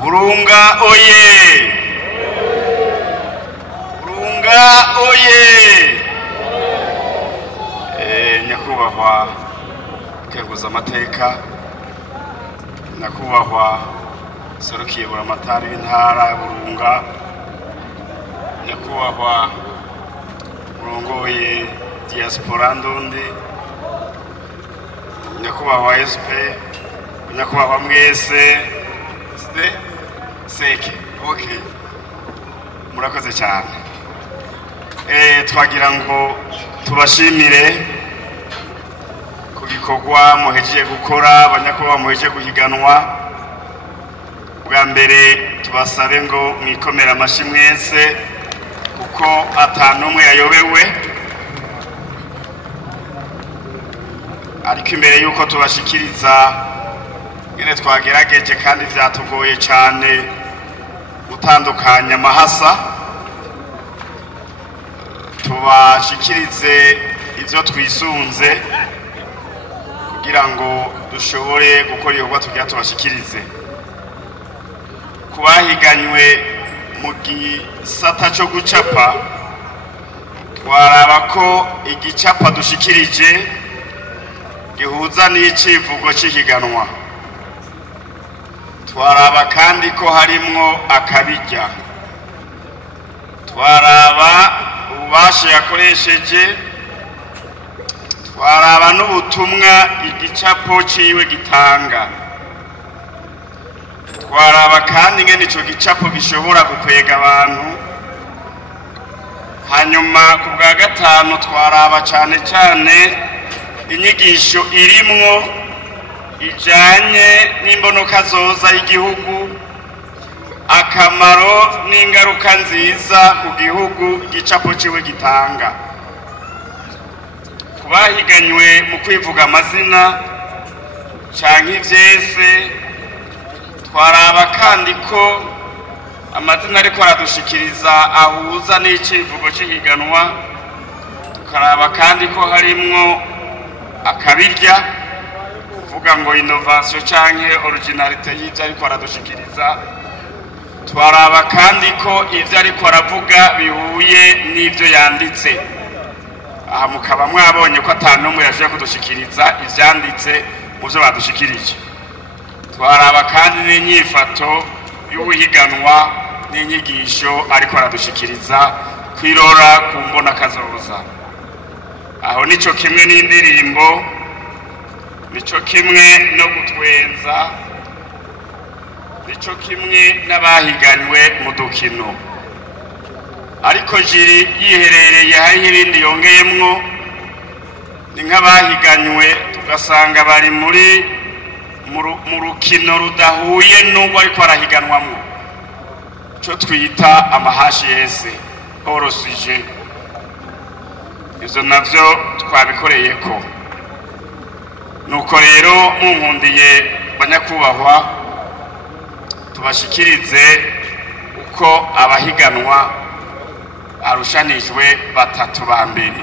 Burunga oye! Burunga oye! Nyakubahwa kenguza amateka, nyakubahwa serukiye buramatari w'intara ya Burunga, nyakubahwa murongoye diaspora Ndundi, nyakubahwa SP, nyakubahwa mwese seke. Okay, murakoze cyane. Twagira ngo tubashimire ku gikorwa muhejeje gukora, abanyakubahwa muhejeje guhiganwa. Bwa mbere tubasabe ngo mwikomera amashi mwese kuko atanumwe yayobewe. Ariko imbere yuko tubashikiriza ngene twagerageje kandi vyatugoye cyane gutandukanya amahasa, tubashikirize ivyo twisunze kugira ngo dushobore gukora ibikorwa tugira tubashikirize. Kubahiganywe mu gisata cyo gucapa, twaraba ko igicapa dushikirije gihuza n'icivugo cy'ihiganwa. Twaraba kandi ko harimwo akabijya. Twaraba ububasha yakoresheje, twaraba n'ubutumwa igicapo ciwe gitanga. Twaraba kandi ngene ico gicapo gishobora gukwega abantu. Hanyuma ku bwa gatanu twaraba cyane cyane inyigisho irimwo ijanye n'imbonoka zoza y'igihugu, akamaro n'ingaruka nziza ku gihugu igicapo ciwe gitanga. Kubahiganywe mu kwivuga amazina canke ivyese, twaraba kandi ko amazina ariko aradushikiriza ahuza n'icivugo cy'ihiganwa. Tukaraba kandi ko harimwo akabirya, kuvuga ngo innovation canke originalite y'ivyo ariko aradushikiriza. Twaraba kandi ko ivyo ariko aravuga bihuye n'ivyo yanditse. Aha mukaba mwabonye ko atanumwe yaje kudushikiriza ivyanditse mu byo badushikirije. Twaraba kandi n'inyifato y'ubuhiganwa n'inyigisho ariko aradushikiriza kwirora ku mbona kazoza. Aho nico kimwe n'indirimbo, nico kimwe no gutwenza, nico kimwe n'abahiganywe mu dukino. Ariko jiri yiherereye hariho ibindi yongeyemwo, ni nk'abahiganywe tugasanga bari mu rukino rudahuye n'ubwo ariko arahiganwamwo, cyo twita amahashi yese orosije. Izo navyo twabikoreye ko. Nuko rero munkundiye banyakubahwa, tubashikirize uko abahiganwa arushanijwe batatu ba mbere.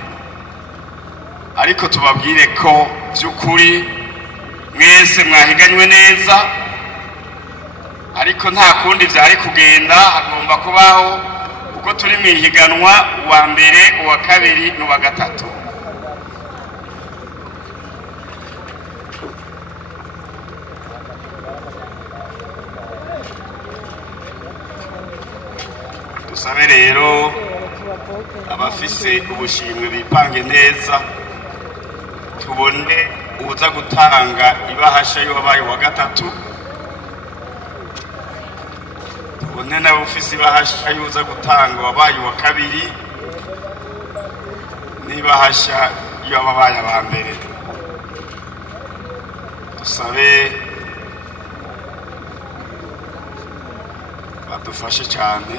Ariko tubabwire ko by'ukuri mwese mwahiganywe neza, ariko nta kundi vyari kugenda, hagomba kubaho uko turi mwihiganwa uwa mbere, uwa kabiri n'uwa gatatu. Dusabe rero abafise ubushimwe bipange neza, tubone uza gutanga ibahasha y'uwabaye wa gatatu, tubone nawe ufise ibahasha y'uza gutanga wabaye wa kabiri, n'ibahasha y'ababaye aba mbere. Dusabe badufashe cyane.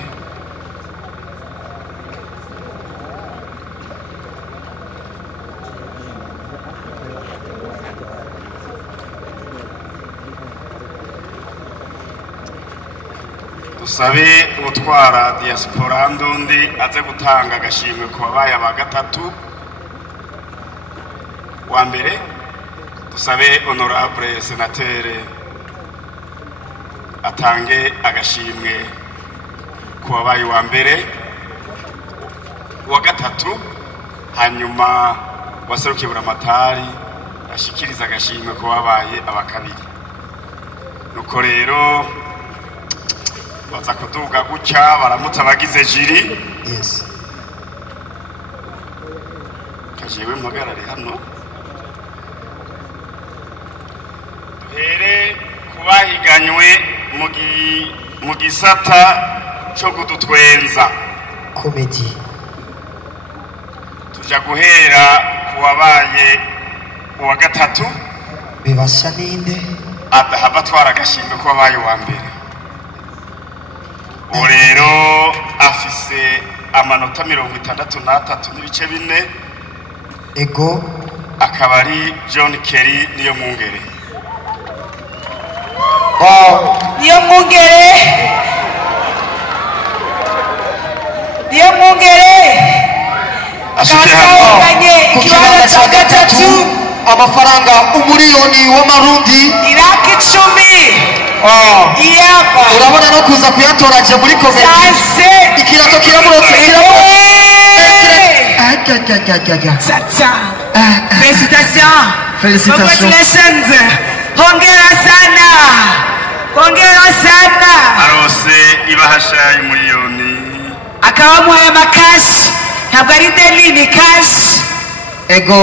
Dusabe utwara diaspora Ndundi aze gutanga agashimwe ku babaye aba gatatu. Wa mbere dusabe honorable sénateur atange agashimwe ku wabaye wa mbere wa gatatu, hanyuma waserukiye buramatari ashikiriza agashimwe ku wabaye abakabiri. Nuko rero baza kuduga gutya baramutse abagize jiri. Yes. Kajewe mpagarare hano duhere kubahiganywe mu gisata cyo kudutwenza Comedy. tuja guhera ku wabaye uwa gatatu Bibasha ninde? adahava atwara agashimwe ko wabaye uwa mbere. ubu rero afise amanota 63 n'ibice 4. Ego. akaba ari John Kerry niyo mwungere. Niyo mwungere Ashikiranye ikibanza cya gatatu amafaranga umuriyoni w'amarundi Iraq 10. Iyapa urabona no kuza kuyatoraje muri komedi. Sanse Ikirato kiramurotse Tata. Félicitations. Félicitations. Congratulations. Hongera sana. arose ibahasha y'umuriyoni. Akaba muhaye amakashi ntabwo ari deni ni kashi. Ego.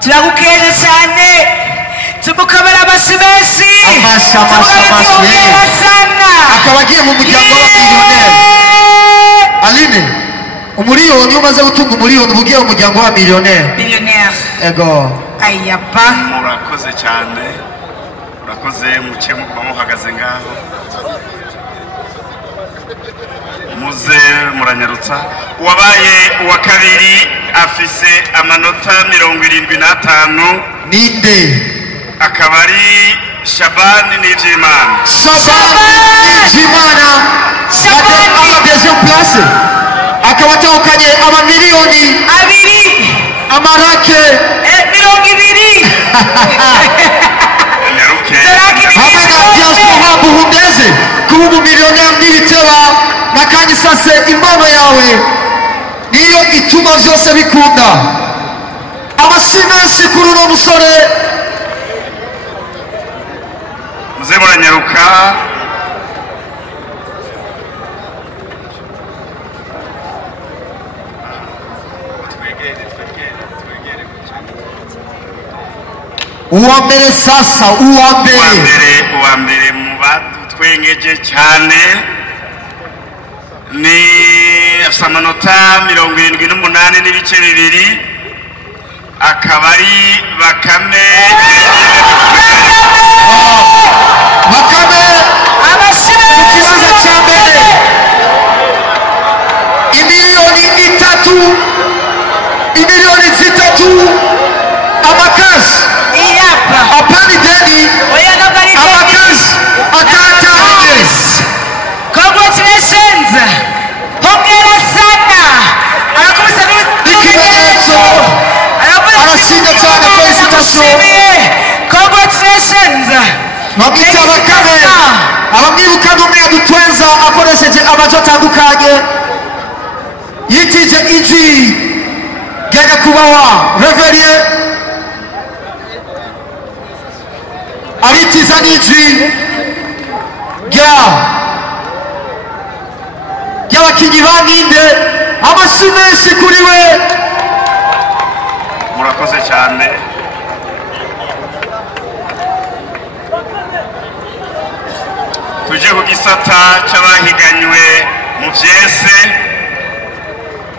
Turagukeje cyane tumukabara amashyi menshi. Amashyi. Hongera sana. Akaba agiye mu muryango w'abamiliyoneri. Aline, umuriyoni umaze gutunga umuriyoni uba ugiye mu muryango w'abamiliyoneri. Millionnaire. Ego. Ayapa. murakoze cyane, murakoze muke mukuba muhagaze ngaho muze muranyarutsa. uwabaye uwa kabiri afise amanota 75. Ninde? akaba ari Shabani Nijimana. Shabani Nijimana. Ama deuxième place. Akaba atahukanye amamiliyoni Abiri. amarake 20. Nyaruke. hamwe na diaspora buhundeze kuba umumiliyoneri n'ibiteba na kandi sase impano yawe niyo ituma byose bikunda. Amashyi menshi kuri uno musore. muze muranyaruka. Uwa mbere sasa, uwa mbere mu badutwengeje cyane ni afite amanota 78 n'ibice 2. akaba ari Bakame. Bakame mu kibanza cya mbere. Imiliyoni 3 amakashi Iyapa. apani deni Oya ntabwo ari deni. amakashi atatahije. Congratulations. Hongera sana. Arakubise Ikimenyetso. Arashinga cyane. Félicitations. Congratulations. Bamwita Bakame. Abamwibuka n'umwe yadutwenza akoresheje amajo atandukanye. Yitije ijwi rya nyakubahwa Reverie. Aritiza n'ijwi ry'abakinnyi ba Ninde. Amashyi menshi kuri we. murakoze cyane. tuje ku gisata cy'abahiganywe mu byese.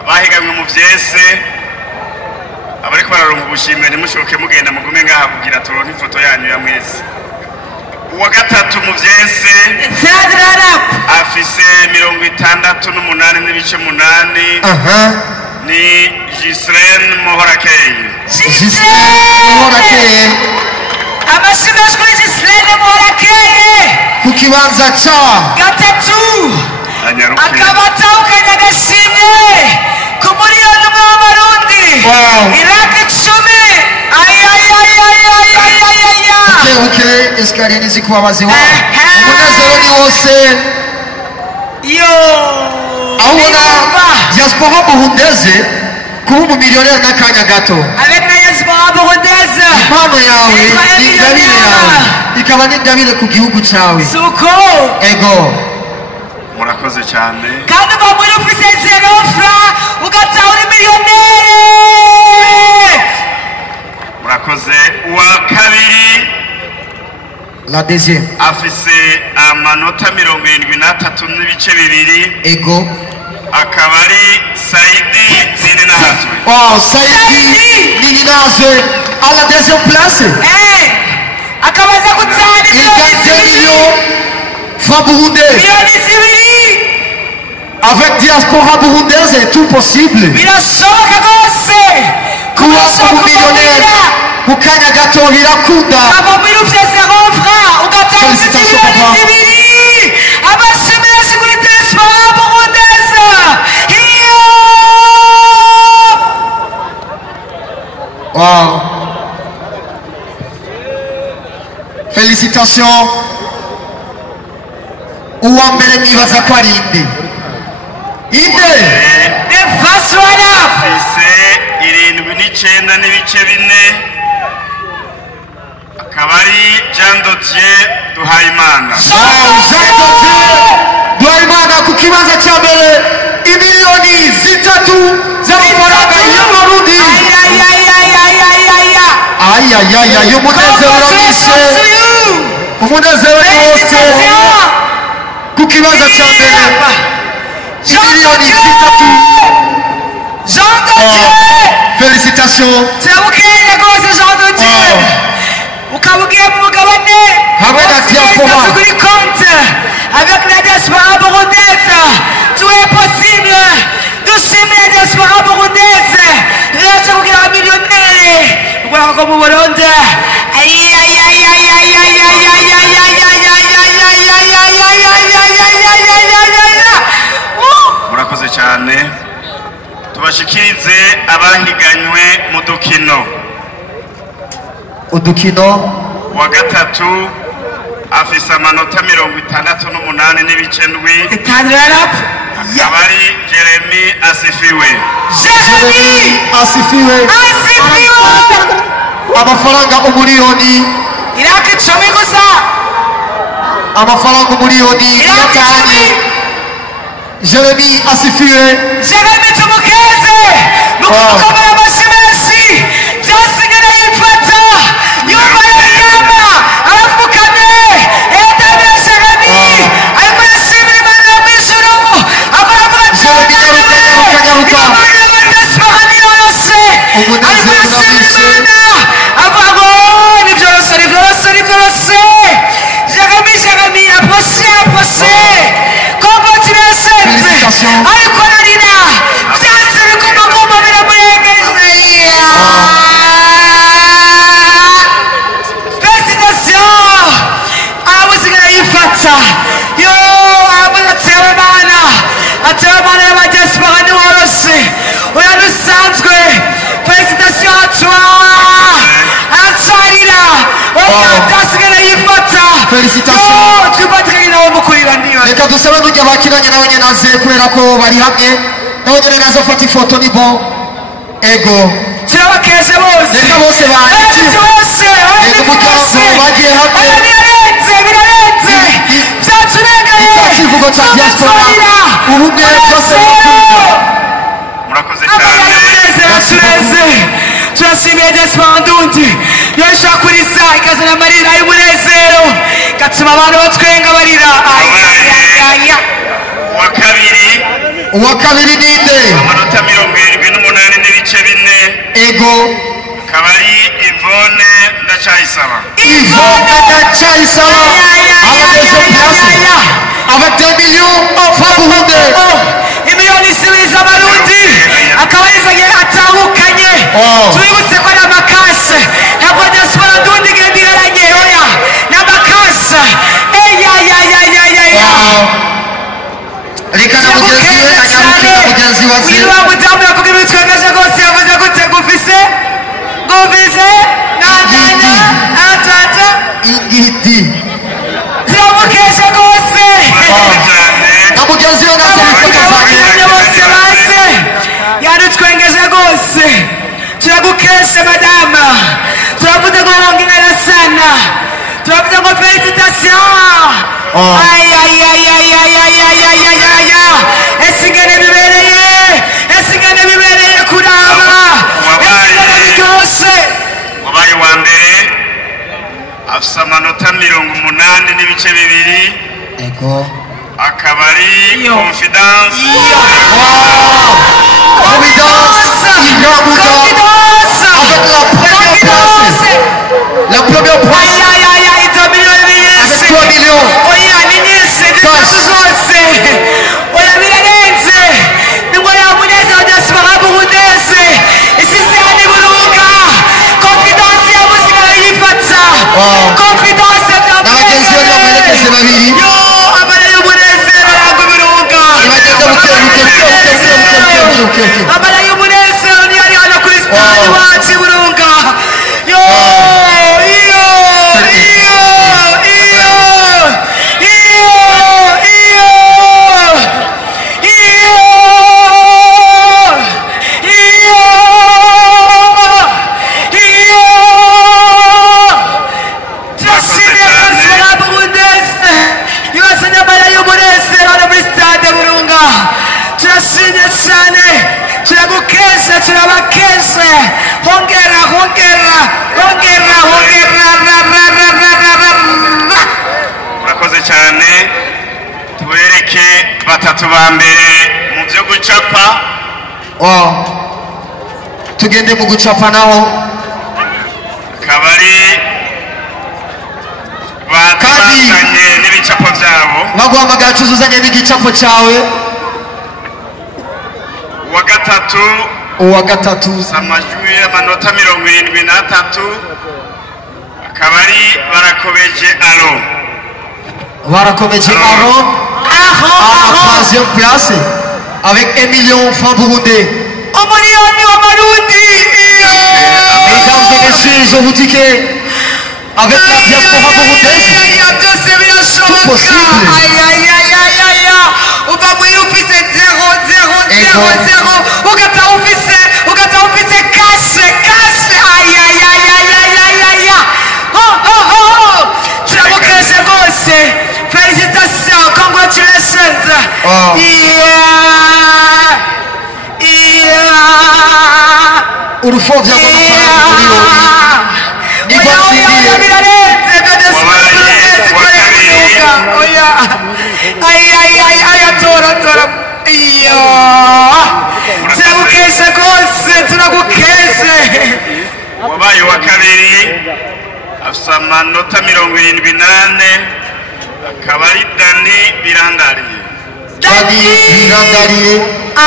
abahiganywe mu byese abariko bararonka ubushimwe ntimushoke mugenda mugume ngaha kugira turonke ifoto yanyu ya mwese. uwa gatatu mu byese Third runner-up. afise 68 n'ibice 8. ni Gislaine Mohorakeye. Gislaine Mohorakeye Amashyi menshi kuri Gislaine Mohorakeye. ku kibanza cya gatatu. Anyaruke. akaba atahukanye agashimwe ku miliyoni umwe w'amarundi. Wow. Iraq 10. buke esikariye nizikubabazi wawe umunezero ni wose aho ubona diaspora burundeze kuba umumiliyoneri n'akanya gato impano yawe n'ingabire yawe ikaba n'ingabire ku gihugu cyawe ego murakoze cyane kandi uba muri ufise zero fra ugataha uri miliyoneri murakoze uwa kabiri la deuxième afise amanota 73 n'ibice bibiri ego akaba ari Saidi Nininazwe. Oh, Saidi Nininazwe à la deuxième place. Akabaza gutana il gagne 2 millions francs burundais. Avec diaspora burundaise c'est tout possible. Birashoboka gose kuba umumiliyoneri mu kanya gato birakunda. aba muri ufise rovra ugatanga ibiri abashimira kuri diaspora burundaise. Wow. Félicitations. Uwa mbere nibaza ko ari inde. Inde. The first runner. Afise 79 n'ibice bine akaba ari Jean Dodier Duhayimana. Jean Dodier Duhayimana ku kibanza cya mbere imiliyoni 3 z'amafaranga y'Abarundi. Ayayaya y'umunezero urabishe umunezero ni wose ku kibanza cya mbere imiliyoni 3. Jean Dodier. Félicitations. Turamukeye rwose Jean Dodier ukabugiye mu mugabane hamwe na diaspora kuri compte avec la diaspora burundaise tout est possible dushimire la diaspora burundaise rero kugira miliyoneri ubwo ko mu Burundi murakoze cyane tubashikirize abahiganywe mu dukino udukino wa gatatu afise amanota 68 n'ibice ndwi akaba ari Jeremy Asifiwe. Jeremy Asifiwe amafaranga umuliyoni iraka 10 gusa amafaranga umuliyoni yatahanye Jeremy Asifiwe. Jeremy tumukeze mukukomera amashimesi byasigara yifata yumva yagamba arafukane etabira Jeremy ariko yashimira Imana yo mw'ijuru akora muri Jeremy nyaruka ariko narira byose bigomba biramurengeje. Félicitations abamusigara yifata yo abatewe abana y'abadiaspora ni woroshe oya dusanzwe. Félicitations à toi ansarira oya atasigara yifata. Félicitations. twibatranye nawe mukurira ndiyo reka dusabe n'ujya bakiranye nawe nyine aze kubera ko bari hamwe nawe nyine naze afata ifoto ni bo ego turabakeje bose reka bose baje reka umuryango bagiye hamwe birarenze byaturengaye icyo kivugo cya diaspora ubumwe byose murakoze cyane turashimiye diaspora ndundi yoshobora kuriza ikazana amarira y'umunezero igatuma abantu batwenga barira. uwa kabiri ninde amanota 78 n'ibice bine ego akaba ari Yvonne Ndacayisaba. Yvonne Ndacayisaba à la deuxième place avec 2 millions francs burundais. Imiliyoni zibiri z'Abarundi akaba yizanye atahukanye. Tubibutse ko ari amakashe ntabwo diaspora ndundi igenda igaranye oya ni amakashe. reka na mugenzi we anyarukira mugenzi wa ze uyu wa mudamu yavuga ibitwegeje rwose yavuze gute gufise ngo Uvise Nandanya Atata ingidi turamukesha rwose na mugenzi we nazo ifoto abanyarwanda bose baze yadutwengeje rwose turagukesha madama turavuze ngo wongera sana turavuze ngo felicitation esigane bibereye kuraba esigane biryoshe wabaye wa mbere afise amanota 80 n'ibice bibiri ego akaba ari confidence Confidence Igabuga avec la première place avec 3 millions oya ni nyinshi zitatu zose oya birarenze nibwo yamunezero dasibara burundese isizani buruga confidence yamusigara yifata confidence n'abagenzi be bamuherekeje babiri yo abana y'umunezero ntabwo biruga bagenda buke abana y'umunezero niyo ari hano kuri sitade wacu burunga yo turashimye cyane turagukesha turabakesha hongera murakoze cyane tubereke batatu ba mbere mu byo gucapa tugende mu gucapa naho akaba ari batazanye n'ibicapo byabo baguhamagara tuzuzanye n'igicapo cyawe uwa gatatu amajwi y'amanota 73 akaba ari barakobeje Aaron à la troisième place avec 1 million de francs burundais. Mesdames et messieurs, je vous dis que avec la diaspora burundaise, tout possible. uva mwiri ufise 0 ugata ufise kashe turamukeshe rwose felicitation congratulations urufovya rw'amafaranga miliyoni birarenze tora turagukeshe rwose turagukeshe wabaye wa kabiri afise amanota 78 akaba ari Dani Birandariye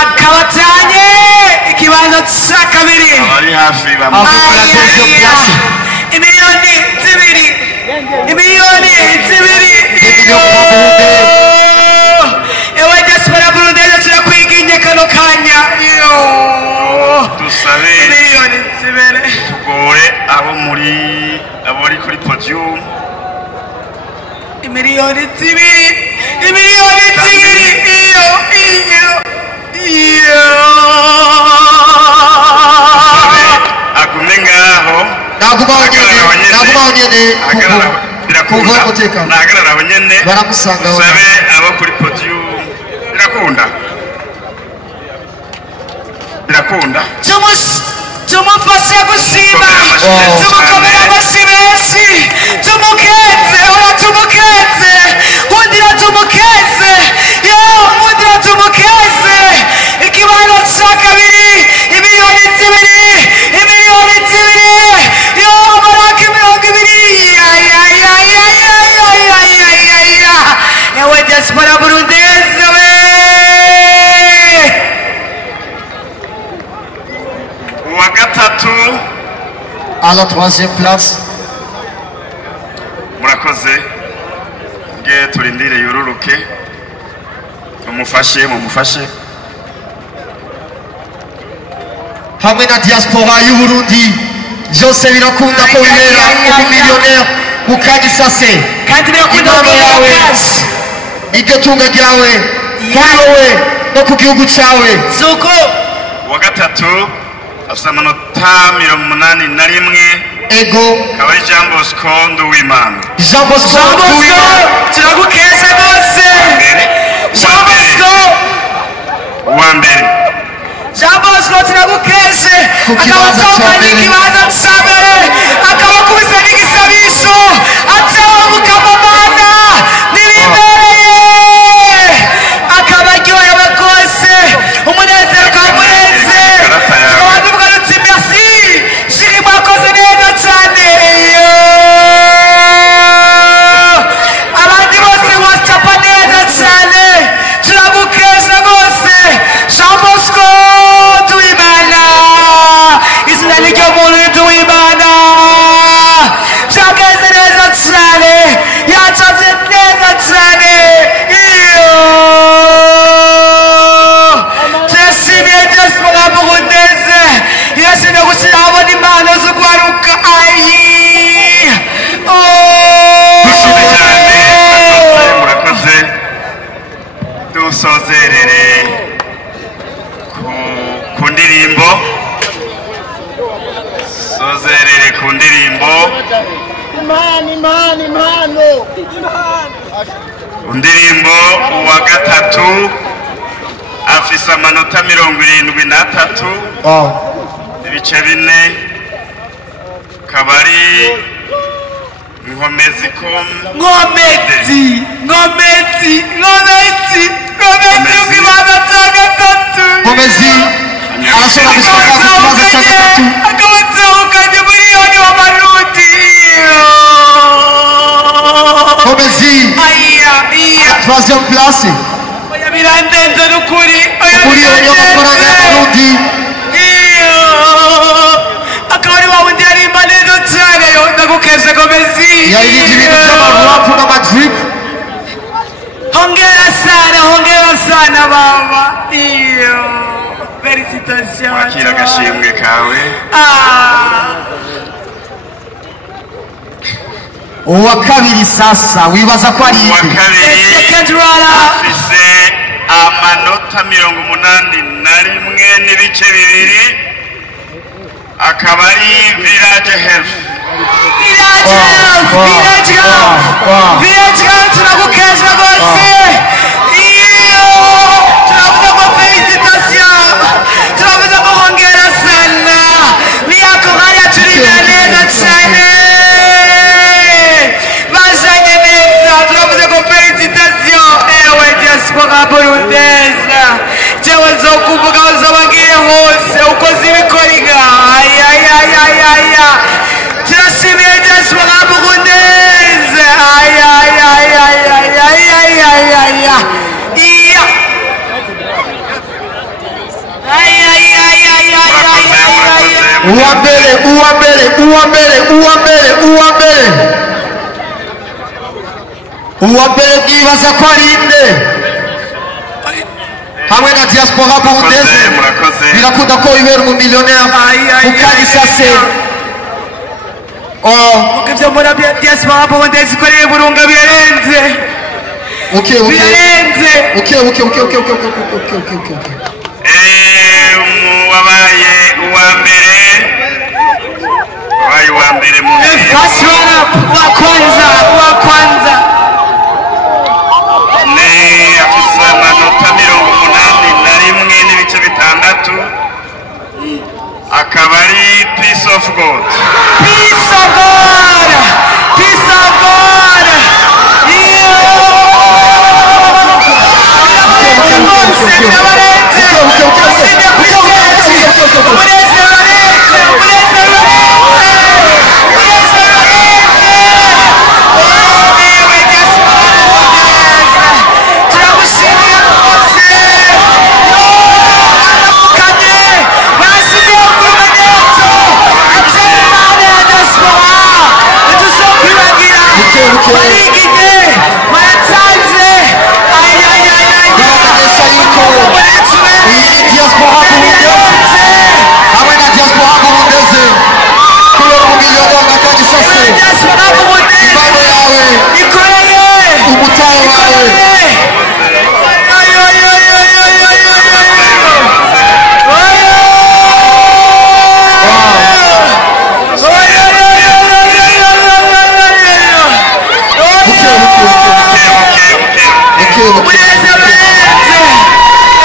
akaba atanye ikibanza cya kabiri abari hafi imiliyoni zibiri ewe diaspora burundese turakwiginye kano kanya dusabe imiliyoni zibiri tugore abo ari kuri podium imiliyoni zibiri agume ngaho nagumaho nyene nahagarara aho nyene baramusangaho dusabe abo kuri podium birakunda tumufashe gushima tumukomere amashyi menshi tumukeze nkundira tumukeze ikibanza cya kabiri imiliyoni zibiri amaraka 20 ewe diaspora burundese we uwa gatatu à la troisième place murakoze nge turindire yururuke mumufashe hamwe na diaspora y'u Burundi byose birakunda ko wibera umumiliyoneri mu kanya isase kandi birakunda impano yawe kazi iryo tunga ryawe kuri wowe no ku gihugu cyawe suko uwa gatatu afite amanota 81 ego akaba ari Jean Bosco Nduwimana. Jean Bosco turagukeza rwose Jean Bosco uwa mbere Jean Bosco turagukeze akaba atahukanye ikibanza cya mbere akaba akubise n'igisabisho ataba mukamamana n'ibibereye akaba aryoheye abakozi umunezero ukaba urenze tukaba tuvuga tuti merci shiri mwakoze neza cyane abandi bose wacapa neza cyane turagukeze rwose Jean Bosco Nduwimana izina n'iryo muntu Nduwimana byageze neza cyane yacapye neza cyane iyo turashimiye byose mugambo guteze irashimiye gushyira habona impano zo guharuka ayi dushime cyane murakoze dusozerere ku ndirimbo sozerere ku ndirimbo indirimbo uwa gatatu afise amanota 73 ibice 4 kabari Ngomezi ukibanza cya gatatu Ngomezi arashobora gusohoka ku kibanza cya gatatu akaba atahukanye miliyoni w'amarundi Ngomezi troisième place oya birandenze n'ukuri miliyoni y'amafaranga y'amarundi akaba ari wa wundi yarimba neza cyane ndagukeze Ngomezi yaririmbye ibintu by'amarapu n'amadrip hongera sana baba iyo felicitation wakira agashimwe kawe uwa kabiri sasa wibaza ko ari uwa inde kabiri second runner afise amanota 81 n'ibice 2 akaba ari Village Health. Village Health turagukeze rwose iyo turavuga ngo felicitation turavuga ngo hongera sana niyako hariya turina neza cyane bajanye neza turavuze ngo felicitation ewe diaspora burundesa jewe nzokuvuga aho zoba ngiye hose ukoze ibikoriga ayayayayaya turashimiye diaspora burundesa ayayayayayayaya iya ayayayayayaya uwa mbere bwibaza ko ari inde hamwe na diaspora burundese birakunda ko wibera umumiliyoneri mukanya isase ibyo muri diaspora burundese ikoreye burunga birarenze birarenze wabaye uwa mbere mu first runner wa kwanza ni afise amanota 81 n'ibice 6 akaba ari Peace of God Turagushimiye umunezero urenze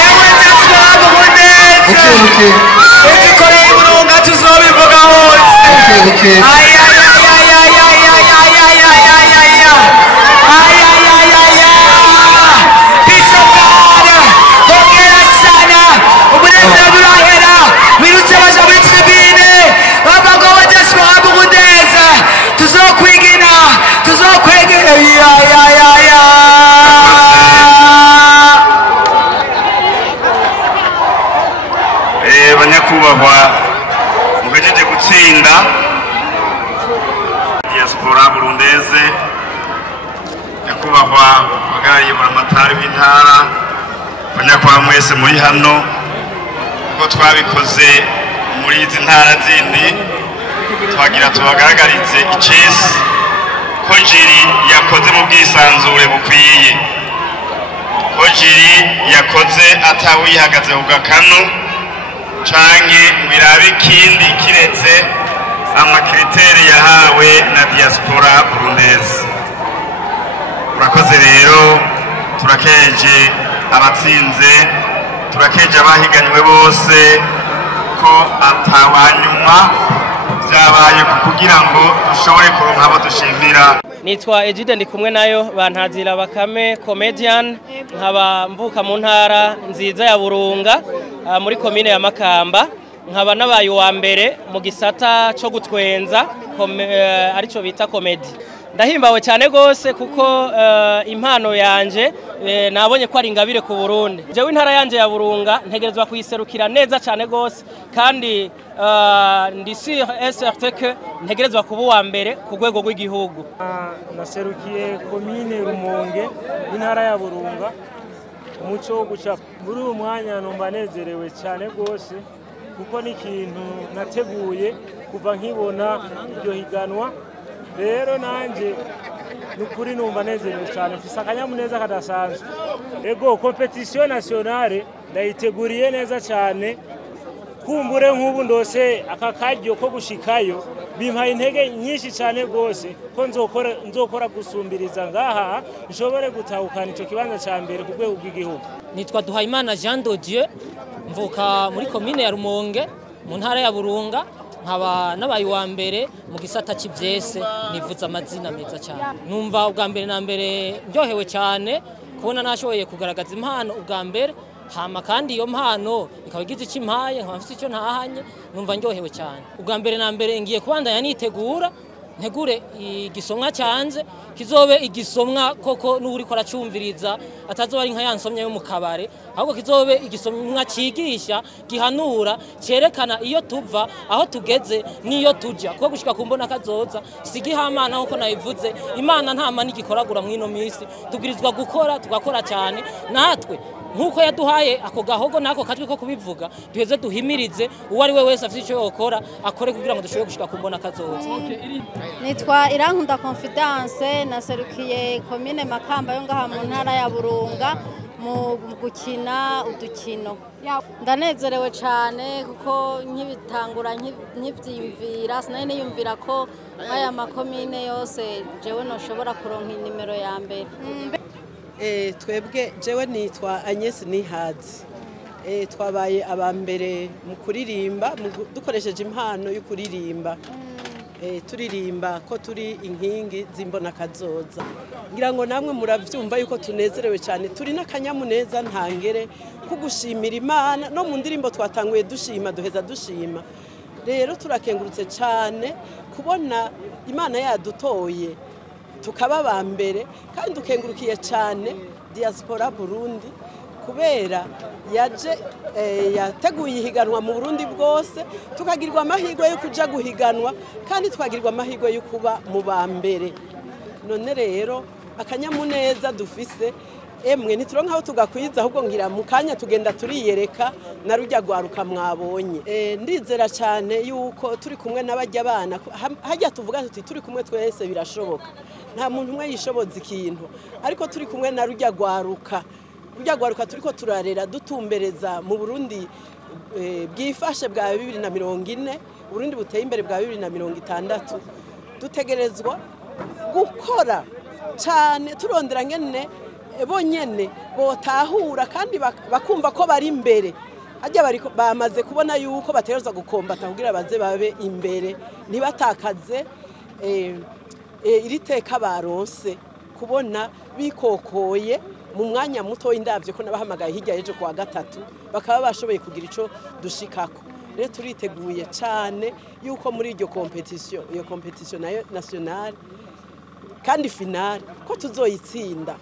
ewe diaspora burundeze ugikoreye Burunga tuzobivuga hose peace of God hongera sana umunezero urahera wirutse baja muri tribune bavuga ngo diaspora burundeze tuzokwigina tuzokwegera banyakubahwa mugejeje gutsinda diaspora burundeze nyakubahwa bagaraye buramatari w'intara banyakubahwa mwese muri hano uko twabikoze muri izi ntara zindi twagira tubagaragarize icesi ko jiri yakoze mu bwisanzure bukwiye ko jiri yakoze atawihagaze ku gakanu canke birabe ikindi kiretse amakriteri yahawe na diaspora burundeze. Urakoze rero turakeje abatsinze turakeje abahiganywe bose ko atawanyuma byabaye kugira ngo dushobore kuronka abo dushimira. Nitwa Egide ndi kumwe nayo Bantazira Bakame comedian nkaba mvuka mu ntara nziza ya Burunga muri komine ya Makamba nkaba nabaye wa mbere mu gisata cyo gutwenza arico bita comedy. Ndahimbawe cyane gose kuko impano yanje nabonye ko ari ingabire ku Burundi. Jewe intara yanje ya Burunga ntegerezwa kuyiserukira neza cyane gose kandi ndi sur SRTK ntegerezwa kuba wa mbere ku rwego rw'igihugu. Naserukiye komine Rumonge intara ya Burunga umuco wo gucapa. Muri uyu mwanya numva nezerewe cyane gose kuko ni ikintu nateguye kuva nkibona iryo higanwa. Rero nanje nukuri numva nezerewe cyane mfise akanyamuneza kadasanzwe. Ego competition nationale ndayiteguriye neza cyane kumbure nk'ubu ndose akakaryo ko gushikayo bimpaye intege nyinshi cyane gose ko nzokora gusumbiriza ngaha nshobore gutahukana ico kibanza ca mbere ku rwego rw'igihugu. Nitwa Duhayimana Jean de Dieu mvuka muri komine ya Rumonge mu ntara ya Burunga nkaba nabaye wa mbere mu gisata cy'ivyese nivuza amazina meza cyane. Numva ubwa mbere na mbere ndyohewe cyane kubona nashoboye kugaragaza impano ubwa mbere hama kandi iyo mpano ikaba igize ikimpaye nkaba mfite icyo ntahanye numva ndyohewe cyane. Ubwa mbere na mbere ngiye kubandanya nitegura ntegure igisomwa cyanze kizobe igisomwa koko n'uri ko aracumviriza atazoba ari nka yansomye yo mu kabare ahubwo kizobe igisomwa cigisha gihanura cerekana iyo tuva aho tugeze niyo tujya ko gushika kumbona kazoza sigihamana nko nayivuze Imana nta mani gikoragura mwino misi tubwirizwa gukora tugakora cyane natwe nkuko yaduhaye ako gahogo nako kajwe ko kubivuga duheze duhimirize uwo ari we wese afite icyo yokora akore kugira ngo dushobore gushika kumbona kazoza. Nitwa Irankunda Confidence naserukiye komine Makamba yo ngaha mu ntara ya Burunga mu gukina udukino. Ndanezerewe cyane kuko nkibitangura nkivyimvira sinari niyumvira ko aya makomine yose jewe noshobora kuronka inimero ya mbere. Twebwe jewe nitwa Agnes Nihazi twabaye abambere mu kuririmba dukoresheje impano yo kuririmba turirimba ko turi inkingi zimbona kazoza ngira ngo namwe muravyumva yuko tunezerewe cyane turi n'akanyamuneza ntangere kugushimira Imana no mu ndirimbo twatanguye dushima duheza dushima. Rero turakengurutse cyane kubona Imana yadutoye tukaba bambere kandi dukengurukiye cyane diaspora Burundi kubera yaje yateguye ihiganwa mu Burundi bwose tukagirwa amahirwe yo kuja guhiganwa kandi twagirwa amahirwe yo kuba mu bambere. None rero akanyamuneza dufise emwe ntituronka aho tugakwiza ahubwo ngira mu kanya tugenda turiyereka na rujya gwaruka mwabonye. Ndizera cyane yuko turi kumwe n'abajya bana hajya tuvuga tuti turi kumwe twese birashoboka nta muntu umwe yishoboza ikintu ariko turi kumwe na rujya gwaruka turiko turarera dutumbereza mu Burundi bwifashe bwa 2040 Burundi buteye imbere bwa 2060 dutegerezwa gukora cyane turondera ngene bonyene botahura kandi bakumva ko bari imbere hajya bamaze kubona yuko bategerezwa gukombata kugira baze babe imbere ntibatakaze iri teka baronse kubona bikokoye mu mwanya muto w'indavye ko nabahamagaye hirya yeje kwa gatatu bakaba bashoboye kugira ico dushikako rero turiteguye cyane yuko muri iyo competition nayo nationale kandi finale ko tuzoyitsinda